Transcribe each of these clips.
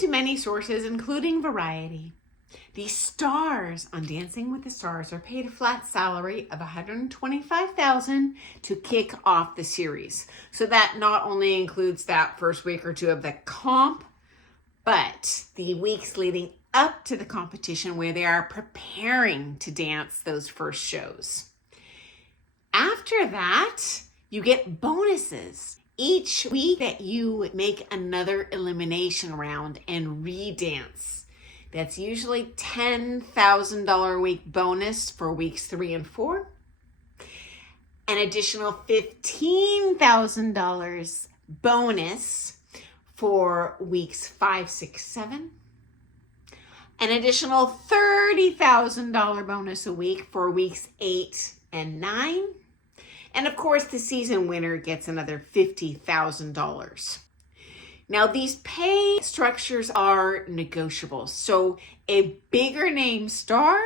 to many sources, including Variety, the stars on Dancing with the Stars are paid a flat salary of $125,000 to kick off the series. So that not only includes that first week or two of the comp, but the weeks leading up to the competition where they are preparing to dance those first shows. After that, you get bonuses. Each week that you make another elimination round and redance. That's usually $10,000 a week bonus for weeks 3 and 4. An additional $15,000 bonus for weeks 5, 6, 7. An additional $30,000 bonus a week for weeks 8 and 9. And of course, the season winner gets another $50,000. Now, these pay structures are negotiable. So a bigger name star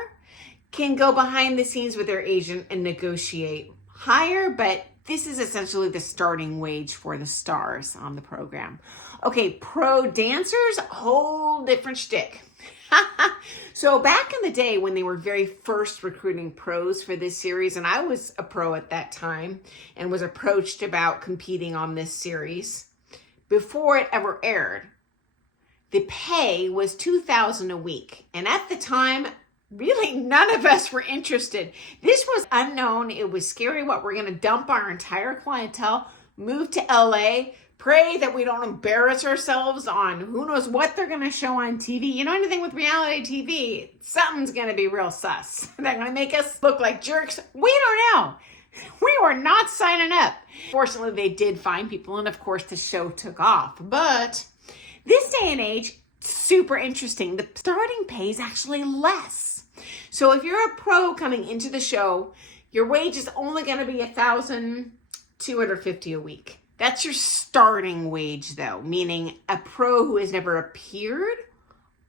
can go behind the scenes with their agent and negotiate higher, but this is essentially the starting wage for the stars on the program. Okay, pro dancers, whole different shtick. So back in the day when they were very first recruiting pros for this series, and I was a pro at that time and was approached about competing on this series, before it ever aired, the pay was $2,000 a week. And at the time, really none of us were interested. This was unknown. It was scary what we're going to dump our entire clientele, move to LA, pray that we don't embarrass ourselves on who knows what they're going to show on TV. You know, anything with reality TV, something's going to be real sus. They're going to make us look like jerks. We don't know. We were not signing up. Fortunately, they did find people, and of course, the show took off. But this day and age, super interesting. The starting pay is actually less. So if you're a pro coming into the show, your wage is only going to be $1,250 a week. That's your starting wage, though, meaning a pro who has never appeared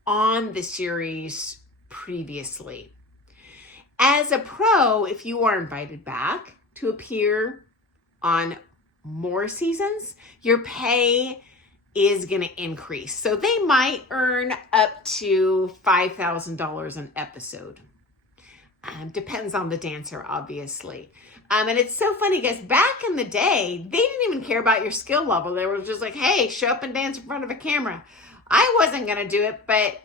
on the series previously. As a pro, if you are invited back to appear on more seasons, your pay is going to increase. So they might earn up to $5,000 an episode. Depends on the dancer, obviously. And it's so funny because back in the day, they didn't even care about your skill level. They were just like, hey, show up and dance in front of a camera. I wasn't going to do it, but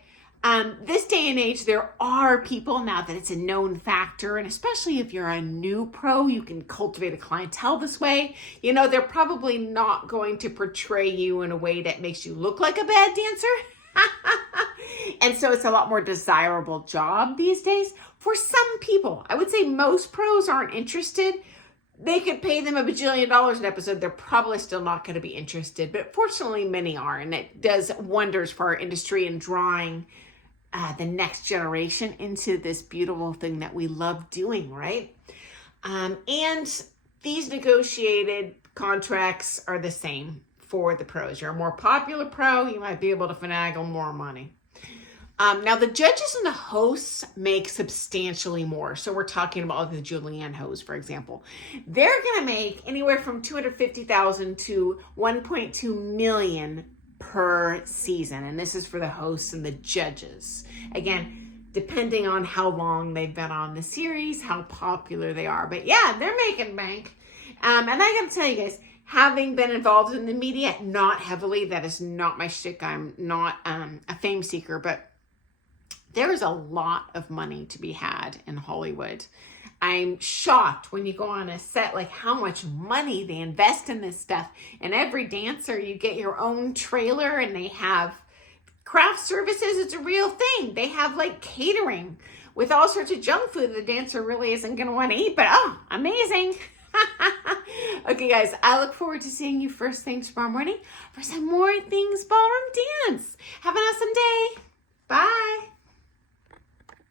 this day and age, there are people now that it's a known factor. And especially if you're a new pro, you can cultivate a clientele this way. You know, they're probably not going to portray you in a way that makes you look like a bad dancer. And so it's a lot more desirable job these days for some people. I would say most pros aren't interested. They could pay them $1 bajillion an episode. They're probably still not going to be interested. But fortunately, many are. And it does wonders for our industry in drawing the next generation into this beautiful thing that we love doing, right? And these negotiated contracts are the same for the pros. You're a more popular pro, you might be able to finagle more money. Now, the judges and the hosts make substantially more. So we're talking about the Julianne hosts, for example. They're going to make anywhere from $250,000 to $1.2 million per season. And this is for the hosts and the judges. Again, depending on how long they've been on the series, how popular they are. But yeah, they're making bank. And I got to tell you guys, having been involved in the media, not heavily, that is not my shtick. I'm not a fame seeker, but there is a lot of money to be had in Hollywood. I'm shocked when you go on a set, like how much money they invest in this stuff. And every dancer, you get your own trailer and they have craft services. It's a real thing. They have like catering with all sorts of junk food the dancer really isn't going to want to eat, but oh, amazing. Okay, guys, I look forward to seeing you first thing tomorrow morning for some more things ballroom dance. Have an awesome day. Bye.